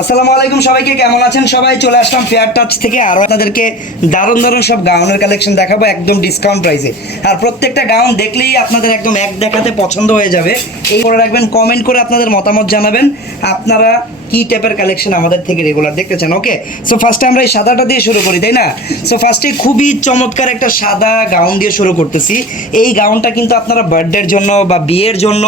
আসসালামু আলাইকুম সবাইকে, কেমন আছেন সবাই? চলে আসলাম ফেয়ার টাচ থেকে। আরও আপনাদেরকে দারুণ দারুণ সব গাউনের কালেকশন দেখাবো, একদম ডিসকাউন্ট প্রাইসে আর প্রত্যেকটা গাউন দেখলেই আপনাদের একদম এক দেখাতে পছন্দ হয়ে যাবে। এই করে রাখবেন কমেন্ট করে আপনাদের মতামত জানাবেন। আপনারা কি টাইপের কালেকশন আমাদের থেকে রেগুলার দেখতে চান ওকে সো ফার্স্টে আমরা এই সাদাটা দিয়ে শুরু করি, তাই না? সো ফার্স্টে খুবই চমৎকার একটা সাদা গাউন দিয়ে শুরু করতেছি। এই গাউনটা কিন্তু আপনারা বার্থডের জন্য বা বিয়ের জন্য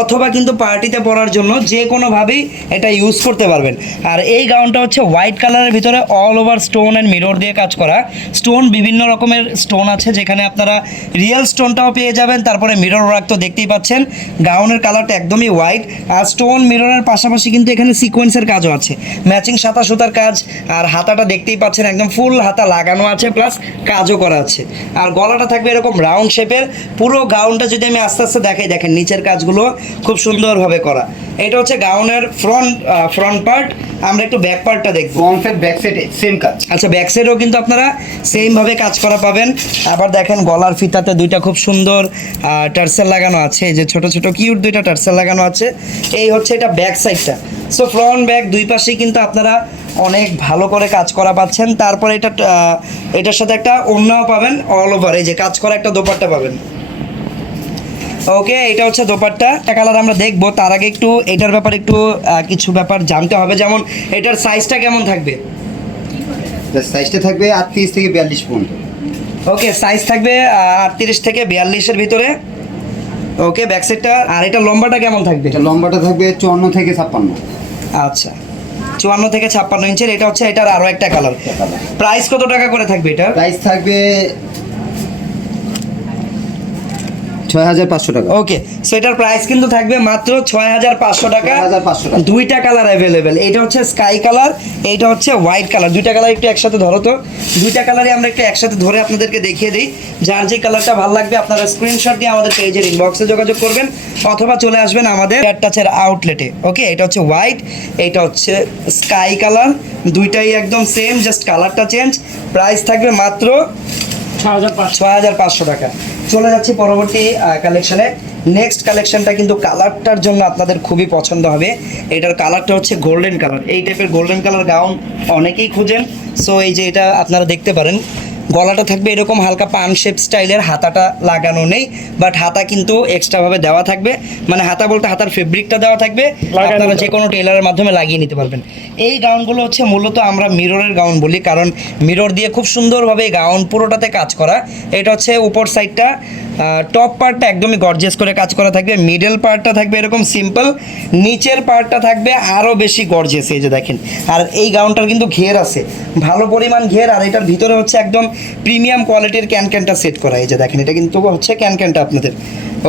অথবা কিন্তু পার্টিতে পরার জন্য যে কোনোভাবেই এটা ইউজ করতে পারবেন। আর এই গাউনটা হচ্ছে হোয়াইট কালারের ভিতরে all over stone and mirror দিয়ে কাজ করা। স্টোন বিভিন্ন রকমের স্টোন আছে, যেখানে আপনারা রিয়েল স্টোনটাও পেয়ে যাবেন, তারপরে মিরর ওয়ার্ক তো দেখতেই পাচ্ছেন। গাউনের কালারটা একদমই হোয়াইট আর স্টোন মিররের পাশাপাশি কিন্তু এখানে সিকোয়েন্সের কাজও আছে। ম্যাচিং সাঁতার সুতার কাজ, আর হাতাটা দেখতেই পাচ্ছেন একদম ফুল হাতা লাগানো আছে প্লাস কাজও করা আছে। আর গলাটা থাকবে এরকম রাউন্ড শেপের পুরো গাউনটা যদি আমি আস্তে আস্তে দেখাই, দেখেন নিচের কাজগুলো খুব সুন্দরভাবে করা। এটা হচ্ছে গাউনের ফ্রন্ট ফ্রন্ট পার্ট আমরা একটু ব্যাক পার্টটা দেখব। Front side back side same কাজ। আচ্ছা ব্যাক সাইডেও কিন্তু আপনারা সেমভাবে কাজ করা পাবেন। আবার দেখেন গলার ফিতাতে দুইটা খুব সুন্দর টার্সেল লাগানো আছে। এই যে ছোট ছোট কিউট দুইটা টার্সেল লাগানো আছে। এই হচ্ছে এটা ব্যাক সাইডটা সো ফ্রন্ট ব্যাক দুই পাশেই কিন্তু আপনারা অনেক ভালো করে কাজ করা পাচ্ছেন। তারপরে এটা এটার সাথে একটা অন্যও পাবেন অল ওভার এই যে কাজ করা একটা দোপাট্টা পাবেন। ওকে এটা হচ্ছে দোপাট্টা। একটা কালার আমরা দেখব। তার আগে একটু এটার ব্যাপারে একটু কিছু ব্যাপার জানতে হবে। যেমন এটার সাইজটা কেমন থাকবে? সাইজটা থাকবে আটত্রিশ থেকে বিয়াল্লিশ পর্যন্ত। ওকে সাইজ থাকবে আটত্রিশ থেকে বিয়াল্লিশের ভিতরে। ওকে ব্যাক সাইডটা আর এটা লম্বাটা কেমন থাকবে? এটা লম্বাটা থাকবে চুয়ান্ন থেকে ছাপ্পান্ন। আচ্ছা। চুয়ান্ন থেকে ছাপ্পান্ন ইঞ্চের। এটা হচ্ছে এটার আরও একটা কালার প্রাইস কত টাকা করে থাকবে এটা প্রাইস থাকবে ছয় হাজার পাঁচশো টাকা। ওকে সো এটার প্রাইস কিন্তু থাকবে মাত্র ছয় হাজার পাঁচশো টাকা। 6,500 টাকা। দুইটা কালার অ্যাভেলেবেল এটা হচ্ছে স্কাই কালার এইটা হচ্ছে হোয়াইট কালার দুইটা কালার একটু একসাথে ধরো তো। দুইটা কালারই আমরা একটু একসাথে ধরে আপনাদেরকে দেখিয়ে দিই। যার যে কালারটা ভালো লাগবে আপনারা স্ক্রিনশট দিয়ে আমাদের পেজের ইনবক্সে যোগাযোগ করবেন অথবা চলে আসবেন আমাদের টাচের আউটলেটে ওকে এটা হচ্ছে হোয়াইট এটা হচ্ছে স্কাই কালার দুইটাই একদম সেম জাস্ট কালারটা চেঞ্জ প্রাইস থাকবে মাত্র ছয় হাজার পাঁচশো। টাকা। চলে যাচ্ছি পরবর্তী কালেকশানে নেক্সট কালেকশনটা কিন্তু কালারটার জন্য আপনাদের খুবই পছন্দ হবে। এটার কালারটা হচ্ছে গোল্ডেন কালার এই টাইপের গোল্ডেন কালার গাউন অনেকেই খুঁজেন। সো এই যে এটা আপনারা দেখতে পারেন। গলাটা থাকবে এরকম হালকা পান শেপ স্টাইলের হাতাটা লাগানো নেই বাট হাতা কিন্তু এক্সট্রাভাবে দেওয়া থাকবে। মানে হাতা বলতে হাতার ফেব্রিকটা দেওয়া থাকবে আপনারা যে কোনো টেলারের মাধ্যমে লাগিয়ে নিতে পারবেন। এই গাউনগুলো হচ্ছে মূলত আমরা মিররের গাউন বলি কারণ মিরর দিয়ে খুব সুন্দরভাবে এই গাউন পুরোটাতে কাজ করা। এটা হচ্ছে উপর সাইডটা টপ পার্টটা একদমই গর্জেস করে কাজ করা থাকবে মিডল পার্টটা থাকবে এরকম সিম্পল নিচের পার্টটা থাকবে আরও বেশি গর্জেস এই যে দেখেন। আর এই গাউনটার কিন্তু ঘের আছে ভালো পরিমাণ ঘের আর এটার ভিতরে হচ্ছে একদম প্রিমিয়াম কোয়ালিটির ক্যান ক্যানটা সেট করা এই যে দেখেন এটা কিন্তু হচ্ছে ক্যান ক্যানটা আপনাদের।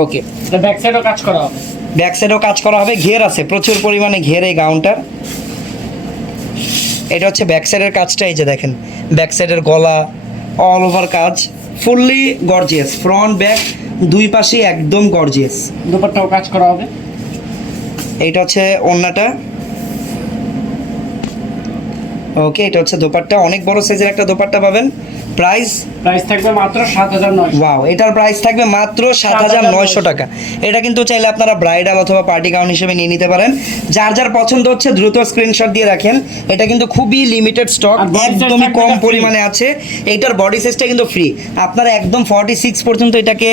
ওকে ব্যাক সাইডও কাজ করা হবে। ব্যাক সাইডেও কাজ করা হবে ঘের আছে প্রচুর পরিমাণে ঘের এই গাউনটার এটা হচ্ছে ব্যাক সাইডের কাজটা এই যে দেখেন ব্যাক সাইডের গলা অল ওভার কাজ ফুললি গর্জিয়াস ফ্রন্ট ব্যাক দুই পাশেই একদম গর্জিয়াস দুপাট্টাও কাজ করা হবে। এইটা হচ্ছে ওন্নাটা। ওকে এটা হচ্ছে দোপাট্টা অনেক বড় সাইজের একটা দোপাট্টা পাবেন। প্রাইস প্রাইস থাকবে মাত্র সাত হাজার নয় ওয়াও এটার প্রাইস থাকবে মাত্র সাত হাজার নয়শো টাকা। এটা কিন্তু চাইলে আপনারা ব্রাইডাল অথবা পার্টি গাউন হিসেবে নিয়ে নিতে পারেন। যার যার পছন্দ হচ্ছে দ্রুত স্ক্রিনশট দিয়ে রাখেন। এটা কিন্তু খুবই লিমিটেড স্টক একদমই কম পরিমাণে আছে। এইটার বডি সাইজটা কিন্তু ফ্রি আপনারা একদম ফর্টি সিক্স পর্যন্ত এটাকে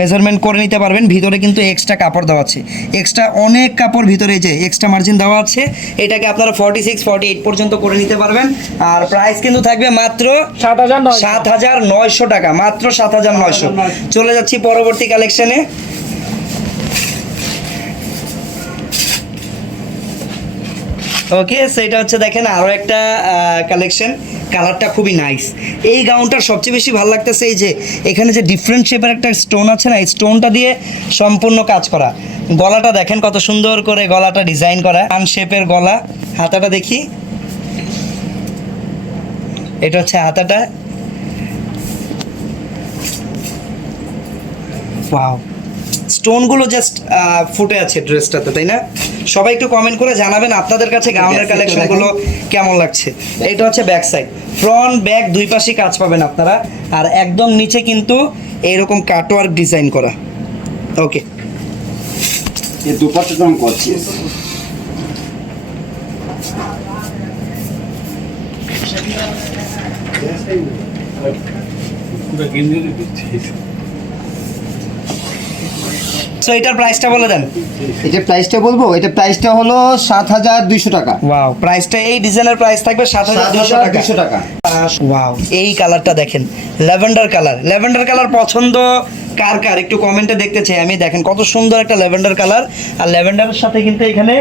মেজারমেন্ট করে নিতে পারবেন। ভিতরে কিন্তু এক্সট্রা কাপড় দেওয়া আছে। এক্সট্রা অনেক কাপড় ভিতরে যে এক্সট্রা মার্জিন দেওয়া আছে। এটাকে আপনারা ফর্টি সিক্স ফর্টি এইট পর্যন্ত করে নিতে পারবেন। আর প্রাইস কিন্তু থাকবে মাত্র সাত হাজার নয় সাত হাজার নয়শো টাকা, মাত্র সাত হাজার নয়শো। চলে যাচ্ছি পরবর্তী কালেকশনে ওকে সেটা হচ্ছে দেখেন আরও একটা কালেকশন কালারটা খুবই নাইস এই গাউনটার সবচেয়ে বেশি ভালো লাগতেছে এই যে, এখানে যে ডিফারেন্ট শেপের একটা স্টোন আছে না, এই স্টোনটা দিয়ে সম্পূর্ণ কাজ করা। গলাটা দেখেন কত সুন্দর করে গলাটা ডিজাইন করা। আন শেপের গলা। হাতাটা দেখি। এটা হচ্ছে হাতাটা। ওয়াও স্টোনগুলো জাস্ট ফুটে আছে ড্রেসটাতে তাই না? সবাই একটু কমেন্ট করে জানাবেন আপনাদের কাছে গাউনের কালেকশনগুলো কেমন লাগছে। এটা হচ্ছে ব্যাক সাইড ফ্রন্ট ব্যাক দুই পাশে কাজ পাবেন আপনারা। আর একদম নিচে কিন্তু এইরকম কাটওয়ার্ক ডিজাইন করা। ওকে দুপাশে দাম করছি। সো এটার প্রাইসটা বলে দেন। এটা প্রাইসটা বলব? এটা প্রাইসটা হলো সাত হাজার দুইশো টাকা। ওয়াও প্রাইসটা এই ডিজাইনের প্রাইস থাকবে সাত হাজার দুশো টাকা। দুশো টাকা। ওয়াও এই কালারটা দেখেন ল্যাভেন্ডার কালার ল্যাভেন্ডার কালার পছন্দ কার কার? একটু কমেন্টে দেখতে চাই আমি। দেখেন কত সুন্দর একটা ল্যাভেন্ডার কালার আর ল্যাভেন্ডারের সাথে কিন্তু এখানে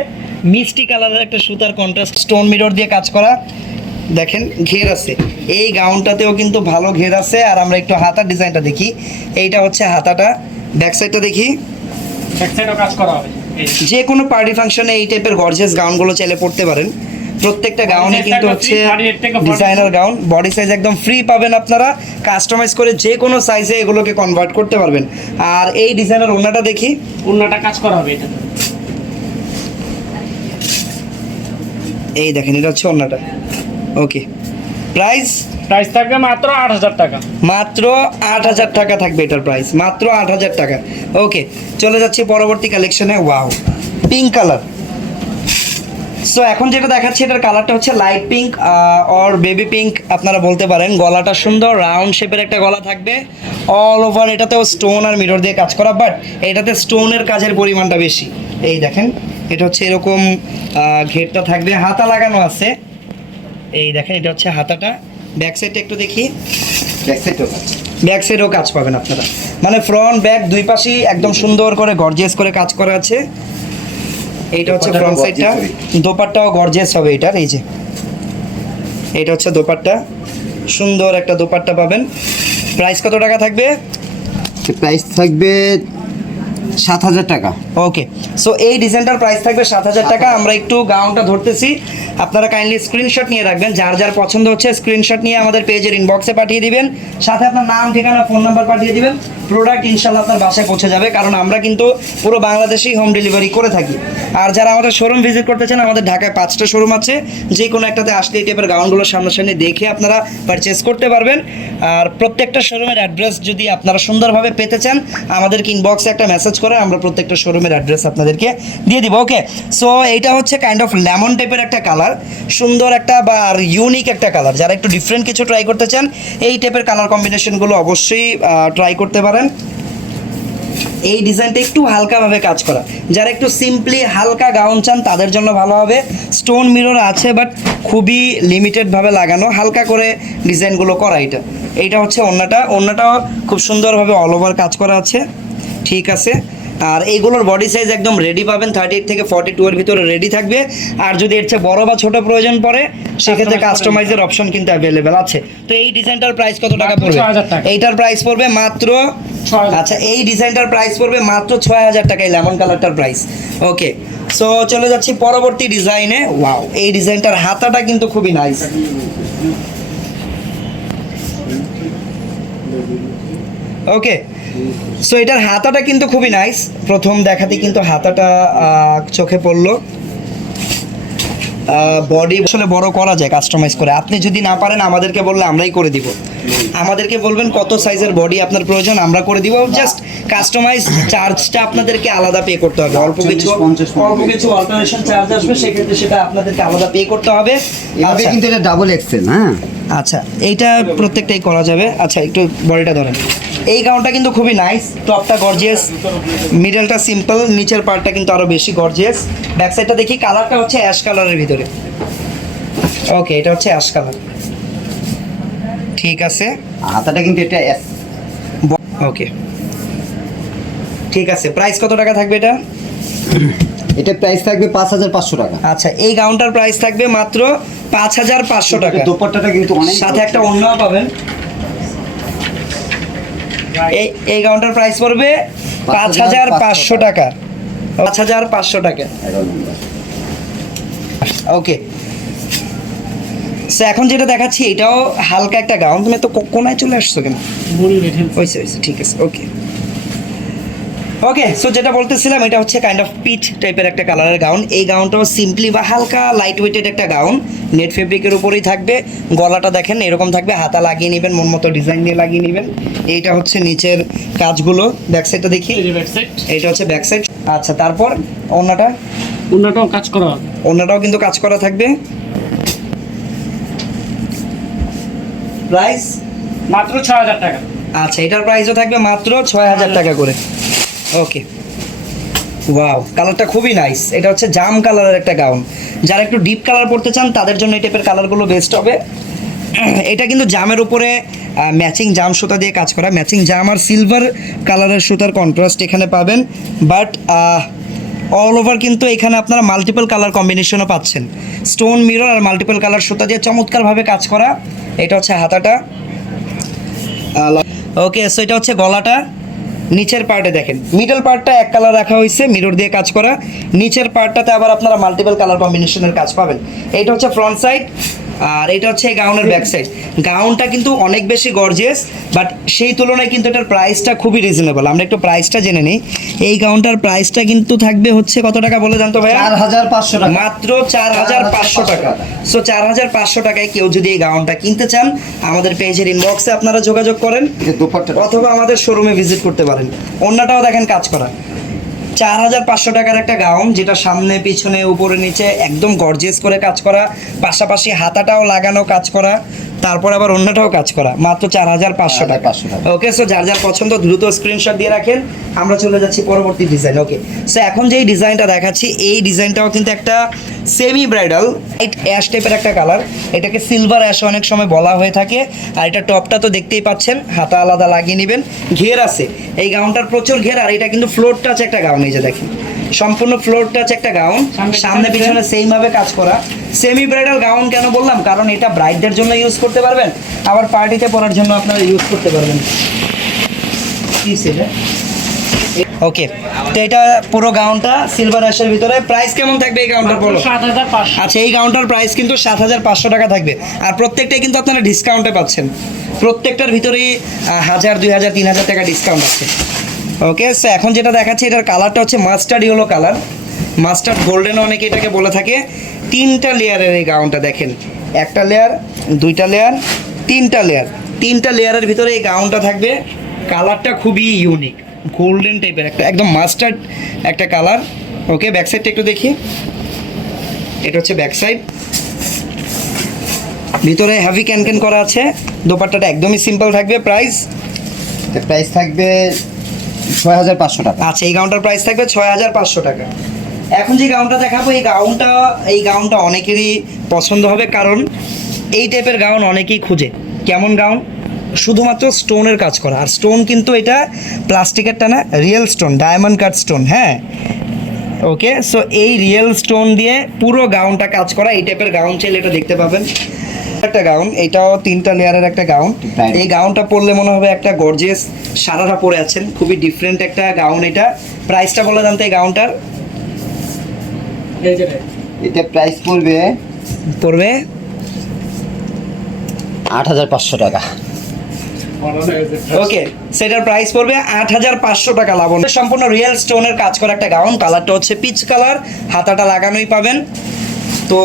মিষ্টি কালারের একটা সুতার কন্ট্রাস্ট স্টোন মিরর দিয়ে কাজ করা। দেখেন ঘের আছে। এই গাউনটাতেও কিন্তু ভালো ঘের আছে। আর আমরা একটু হাতার ডিজাইনটা দেখি। এইটা হচ্ছে হাতাটা। ব্যাক সাইডটা দেখি। কাজ করা হবে। যে। কোনো পার্টি ফাংশনে এই টাইপের গর্জিয়াস গাউনগুলো চাইলে পড়তে পারেন। প্রত্যেকটা গাউনে কিন্তু হচ্ছে free, body থেকে 40 ডিজাইনার গাউন বডি সাইজ একদম ফ্রি পাবেন আপনারা। কাস্টমাইজ করে যে কোনো সাইজে এগুলোকে কনভার্ট করতে পারবেন। আর এই ডিজাইনের ওনাটা দেখি। অন্যটা কাজ করা হবে এটা এই দেখেন এটা হচ্ছে ওনাটা ওকে প্রাইস প্রাইস থাকবে মাত্র আট হাজার টাকা। মাত্র আট হাজার টাকা থাকবে এটার প্রাইস মাত্র আট হাজার টাকা। ওকে চলে যাচ্ছি পরবর্তী কালেকশনে ওয়াও পিঙ্ক কালার সো এখন যেটা দেখাচ্ছি, এটার কালারটা হচ্ছে light pink or baby pink আপনারা বলতে পারেন। গলাটা সুন্দর রাউন্ড শেপের একটা গলা থাকবে। অল ওভার এটাতেও স্টোন আর মিরর দিয়ে কাজ করা বাট এটাতে স্টোনের কাজের পরিমাণটা বেশি। এই দেখেন, এটা হচ্ছে এরকম ঘেরটা থাকবে। হাতা লাগানো আছে। এই দেখেন, এটা হচ্ছে হাতাটা। ব্যাক সাইডটা একটু দেখি। ব্যাক সাইডও ব্যাক সাইডেও কাজ পাবেন আপনারা। মানে ফ্রন্ট ব্যাক দুই পাশেই একদম সুন্দর করে গর্জিয়াস করে কাজ করা আছে। এইটা হচ্ছে ফ্রন্ট সাইডটা দোপাট্টাও গর্জিয়াস হবে এটার এই যে। এটা হচ্ছে দোপাট্টা। সুন্দর একটা দোপাট্টা পাবেন। প্রাইস কত টাকা থাকবে? প্রাইস থাকবে সাত হাজার টাকা। ওকে সো এই ডিজাইনটার প্রাইস থাকবে সাত হাজার টাকা। আমরা একটু গাউনটা ধরতেছি। আপনারা কাইন্ডলি স্ক্রিনশট নিয়ে রাখবেন। যার যার পছন্দ হচ্ছে স্ক্রিনশট নিয়ে আমাদের পেজের ইনবক্সে পাঠিয়ে দিবেন। সাথে আপনার নাম, ঠিকানা ফোন নাম্বার পাঠিয়ে দিবেন। প্রোডাক্ট ইনশাল্লাহ আপনার বাসায় পৌঁছে যাবে। কারণ আমরা কিন্তু পুরো বাংলাদেশেই হোম ডেলিভারি করে থাকি। আর যারা আমাদের শোরুম ভিজিট করতে চান, আমাদের ঢাকায় পাঁচটা শোরুম আছে। যে কোনো একটাতে আসলে এই টাইপের গাউনগুলো সামনাসামনি দেখে আপনারা পারচেস করতে পারবেন। আর প্রত্যেকটা শোরুমের অ্যাড্রেস যদি আপনারা সুন্দরভাবে পেতে চান, আমাদেরকে ইনবক্সে একটা মেসেজ করে আমরা প্রত্যেকটা শোরুমের অ্যাড্রেস আপনাদেরকে দিয়ে দিব ওকে সো এইটা হচ্ছে কাইন্ড অফ লেমন টাইপের একটা কালার সুন্দর একটা বা আর ইউনিক একটা কালার যারা একটু ডিফারেন্ট কিছু ট্রাই করতে চান, এই টাইপের কালার কম্বিনেশনগুলো অবশ্যই ট্রাই করতে পারেন। এই ডিজাইনটা একটু হালকাভাবে কাজ করা। যারা একটু সিম্পলি হালকা গাউন চান, তাদের জন্য ভালো হবে। স্টোন মিরর আছে বাট খুবই লিমিটেডভাবে লাগানো। হালকা করে ডিজাইনগুলো করা এটা। এইটা হচ্ছে অন্যটা। অন্যটাও খুব সুন্দরভাবে অল ওভার কাজ করা আছে। ঠিক আছে। আর এইগুলোর বডি সাইজ একদম রেডি পাবেন থার্টি এইট থেকে ফর্টি টু এর ভিতরে রেডি থাকবে। আর যদি এর চেয়ে বড় বা ছোট প্রয়োজন পড়ে সেক্ষেত্রে কাস্টমাইজের অপশন কিন্তু অ্যাভেলেবেল আছে। তো এই ডিজাইনটার প্রাইস কত টাকা পড়বে? এইটার প্রাইস পড়বে মাত্র আচ্ছা এই ডিজাইনটার প্রাইস পড়বে মাত্র ছয় হাজার টাকায় লেমন কালারটার প্রাইস ওকে সো চলে যাচ্ছি পরবর্তী ডিজাইনে ওয়াও এই ডিজাইনটার হাতাটা কিন্তু খুবই নাইস ওকে সো এটার হাতাটা কিন্তু খুবই নাইস প্রথম দেখাতে কিন্তু হাতাটা চোখে পড়ল। বডি আসলে বড় করা যায় কাস্টমাইজ করে। আপনি যদি না পারেন আমাদেরকে বললে আমরাই করে দিব। আমাদেরকে বলবেন কত সাইজের বডি আপনার প্রয়োজন আমরা করে দিব। জাস্ট কাস্টমাইজ চার্জটা আপনাদেরকে আলাদা পে করতে হবে। অল্প কিছু 40, 50 অল্প কিছু অল্টারনেশন চার্জ আসবে সেক্ষেত্রে সেটা আপনাদেরকে আলাদা পে করতে হবে। এভাবে আচ্ছা। কিন্তু এটা ডাবল এক্সেল হ্যাঁ? আচ্ছা এইটা প্রত্যেকটাই করা যাবে। আচ্ছা একটু বডিটা ধরেন। এই গাউনটা কিন্তু খুবই নাইস টপটা গর্জিয়াস মিডলটা সিম্পল নিচের পার্টটা কিন্তু আরও বেশি গর্জিয়াস ব্যাক সাইডটা দেখি কালারটা হচ্ছে অ্যাশ কালারের ভিতরে। ওকে এটা হচ্ছে অ্যাশ কালার ঠিক আছে। হাতাটা কিন্তু এটা S। ওকে ঠিক আছে প্রাইস কত টাকা থাকবে এটা? এটা প্রাইস থাকবে পাঁচ হাজার পাঁচশো টাকা। আচ্ছা এই গাউনটার প্রাইস থাকবে মাত্র পাঁচ হাজার পাঁচশো টাকা। দোপাট্টাটা কিন্তু অনেক সাথে একটা অন্যও পাবেন। এই এই গাউনটার প্রাইস পড়বে পাঁচ হাজার পাঁচশো টাকা। পাঁচ হাজার পাঁচশো টাকা। ওকে সো এখন যেটা দেখাচ্ছি এটাও হালকা একটা গাউন। তুমি তো কোনায় চলে আসছো কেন? হয়েছে হয়েছে ঠিক আছে ওকে ওকে সো যেটা বলতেছিলাম এটা হচ্ছে কাইন্ড অফ পিচ টাইপের একটা কালারের গাউন এই গাউনটাও সিম্পলি বা হালকা লাইট ওয়েটেড একটা গাউন নেট ফেব্রিকের উপরেই থাকবে। গলাটা দেখেন এরকম থাকবে। হাতা লাগিয়ে নেবেন মন মতো ডিজাইন দিয়ে লাগিয়ে নেবেন। এইটা হচ্ছে নিচের কাজগুলো। ব্যাক সাইডটা দেখি। এইটা হচ্ছে ব্যাক সাইড আচ্ছা তারপর অন্যটা অন্যটাও কাজ করা অন্যটাও কিন্তু কাজ করা থাকবে। প্রাইস মাত্র ছয় হাজার টাকা। আচ্ছা এটার প্রাইসও থাকবে মাত্র ছয় হাজার টাকা করে। ওকে ওয়াও কালারটা খুবই নাইস এটা হচ্ছে জাম কালারের একটা গাউন যারা একটু ডিপ কালার পড়তে চান, তাদের জন্য এই টাইপের কালারগুলো বেস্ট হবে। এটা কিন্তু জামের উপরে ম্যাচিং জাম সুতা দিয়ে কাজ করা। ম্যাচিং জাম আর সিলভার কালারের সুতার কন্ট্রাস্ট এখানে পাবেন। বাট অল ওভার কিন্তু এখানে আপনারা মাল্টিপল কালার কম্বিনেশনও পাচ্ছেন। স্টোন মিরর আর মাল্টিপল কালার সুতা দিয়ে চমৎকারভাবে কাজ করা। এটা হচ্ছে হাতাটা। ওকে সো এটা হচ্ছে গলাটা। নিচের পার্টে দেখেন। মিডল পার্টটা এক কালার রাখা হয়েছে মিরর দিয়ে কাজ করা। নিচের পার্টটাতে আবার আপনারা মাল্টিপল কালার কম্বিনেশনের কাজ পাবেন। এইটা হচ্ছে ফ্রন্ট সাইড আর এটা হচ্ছে গাউনের ব্যাক সাইড গাউনটা কিন্তু অনেক বেশি গর্জিয়াস বাট সেই তুলনায় কিন্তু এটার প্রাইসটা খুবই রিজনেবল আমরা একটু প্রাইসটা জেনে নিই। এই গাউনটার প্রাইসটা কিন্তু থাকবে হচ্ছে কত টাকা বলে জানতো ভাই চার হাজার পাঁচশো টাকা। মাত্র চার হাজার পাঁচশো টাকা। সো চার হাজার পাঁচশো টাকায় কেউ যদি এই গাউনটা কিনতে চান আমাদের পেজের ইনবক্সে আপনারা যোগাযোগ করেন অথবা আমাদের শোরুমে ভিজিট করতে পারেন। অন্যটাও দেখেন কাজ করা। চার হাজার পাঁচশো টাকার একটা গাউন, যেটা সামনে, পিছনে, উপরে, নিচে, একদম গর্জেস করে কাজ করা। পাশাপাশি হাতাটাও লাগানো কাজ করা। তারপর আবার অন্যটাও কাজ করা মাত্র চার হাজার পাঁচশো টাকা। 4,500 ওকে সো যার যার পছন্দ দ্রুত স্ক্রিনশট দিয়ে রাখেন আমরা চলে যাচ্ছি পরবর্তী ডিজাইন ওকে সো এখন যেই ডিজাইনটা দেখাচ্ছি এই ডিজাইনটাও কিন্তু একটা সেমি ব্রাইডাল অ্যাশ টাইপের একটা কালার এটাকে সিলভার অ্যাশ অনেক সময় বলা হয়ে থাকে। আর এটা টপটা তো দেখতেই পাচ্ছেন হাতা আলাদা লাগিয়ে নেবেন। ঘের আছে এই গাউনটার প্রচুর ঘের আর এটা কিন্তু ফ্লোর টাচ একটা গাউন এই যে দেখেন। সম্পূর্ণ ফ্লোর টাচ একটা গাউন সামনে পিছনে সেম ভাবে কাজ করা। সেমি ব্রাইডাল গাউন কেন বললাম? কারণ এটা ব্রাইডদের জন্য ইউজ করতে পারবেন। আবার পার্টিতে পরার জন্য আপনারা ইউজ করতে পারবেন। কি সেটা? ওকে তো এটা পুরো গাউনটা সিলভার অ্যাশের ভিতরে। প্রাইস কেমন থাকবে এই গাউনটার পাঁচশো। আচ্ছা এই গাউনটার প্রাইস কিন্তু সাত হাজার পাঁচশো টাকা থাকবে। আর প্রত্যেকটাই কিন্তু আপনারা ডিসকাউন্টে পাচ্ছেন। প্রত্যেকটার ভিতরেই হাজার দুই হাজার তিন হাজার টাকা ডিসকাউন্ট আছে। ওকে সো এখন যেটা দেখাচ্ছি, এটার কালারটা হচ্ছে mustard yellow colour mustard golden অনেকে এটাকে বলে থাকে। তিনটা লেয়ারের এই গাউনটা দেখেন। একটা লেয়ার দুইটা লেয়ার তিনটা লেয়ার তিনটা লেয়ারের ভিতরে এই গাউনটা থাকবে। কালারটা খুবই ইউনিক গোল্ডেন টাইপের একটা, একদম মাস্টার্ড একটা কালার ওকে ব্যাক সাইডটা একটু দেখি। এটা হচ্ছে ব্যাক সাইড ভিতরে হ্যাভি ক্যান ক্যান করা আছে। দোপাট্টাটা একদমই সিম্পল থাকবে। প্রাইস প্রাইস থাকবে ছয় হাজার পাঁচশো টাকা। আচ্ছা এই গাউনটার প্রাইস থাকবে ছয় হাজার পাঁচশো টাকা। এখন যে গাউনটা দেখাবো, এই গাউনটা এই গাউনটা অনেকেরই পছন্দ হবে, কারণ এই টাইপের গাউন অনেকেই খুঁজে। কেমন গাউন শুধুমাত্র স্টোনের কাজ করা। আর স্টোন কিন্তু এটা প্লাস্টিকেরটা না real stone diamond cut stone হ্যাঁ? ওকে সো এই রিয়েল স্টোন দিয়ে পুরো গাউনটা কাজ করা, এই টাইপের গাউন চাইলে এটা দেখতে পাবেন। একটা গাউন এটাও তিনটা লেয়ারের একটা গাউন এই গাউনটা পরলে মনে হবে একটা গর্জিয়াস সারারা পরে আছেন খুবই ডিফারেন্ট একটা গাউন এটা। প্রাইসটা বলে জানতে এই গাউনটার এটা প্রাইস পড়বে পড়বে আট হাজার পাঁচশো টাকা। ওকে সেটার প্রাইস পড়বে আট হাজার পাঁচশো টাকা লাবণ সম্পূর্ণ রিয়েল স্টোনের কাজ করা একটা গাউন কালারটা হচ্ছে পিচ কালার হাতাটা লাগানোই পাবেন। তো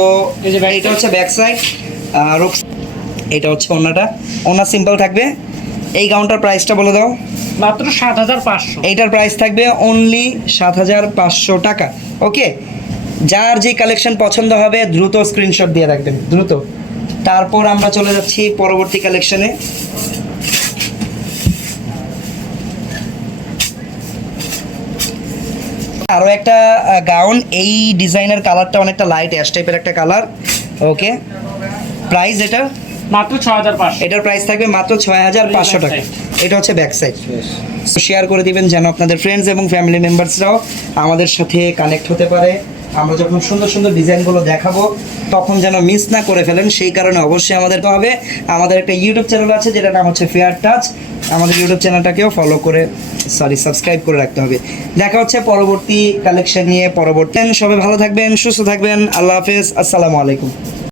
এই যে এটা হচ্ছে ব্যাক সাইড এটা হচ্ছে ওনাটা ওনা সিম্পল থাকবে। এই গাউনটার প্রাইসটা বলে দাও। মাত্র সাত হাজার পাঁচশো। এইটার প্রাইস থাকবে অনলি সাত হাজার পাঁচশো টাকা। ওকে যার যে কালেকশন পছন্দ হবে দ্রুত স্ক্রিনশট দিয়ে রাখবেন। দ্রুত। তারপর আমরা চলে যাচ্ছি পরবর্তী কালেকশনে আরও একটা গাউন। এই ডিজাইনের কালারটা অনেকটা লাইট অ্যাশ টাইপের একটা কালার ওকে প্রাইস এটা? মাত্র ছয় হাজার পাঁচশো। এটার প্রাইস থাকবে মাত্র ছয় হাজার পাঁচশো টাকা। এটা হচ্ছে ব্যাক সাইড শেয়ার করে দিবেন যেন আপনাদের ফ্রেন্ডস এবং ফ্যামিলি মেম্বার্সরাও আমাদের সাথে কানেক্ট হতে পারে। আমরা যখন সুন্দর সুন্দর ডিজাইনগুলো দেখাবো তখন যেন মিস না করে ফেলেন। সেই কারণে অবশ্যই আমাদেরকে হবে। আমাদের একটা ইউটিউব চ্যানেল আছে যেটার নাম হচ্ছে ফেয়ার টাচ আমাদের ইউটিউব চ্যানেলটাকেও ফলো করে সরি সাবস্ক্রাইব করে রাখতে হবে। দেখা হচ্ছে পরবর্তী কালেকশন নিয়ে পরবর্তী। সবাই ভালো থাকবেন সুস্থ থাকবেন। আল্লাহ হাফেজ। আসসালামু আলাইকুম।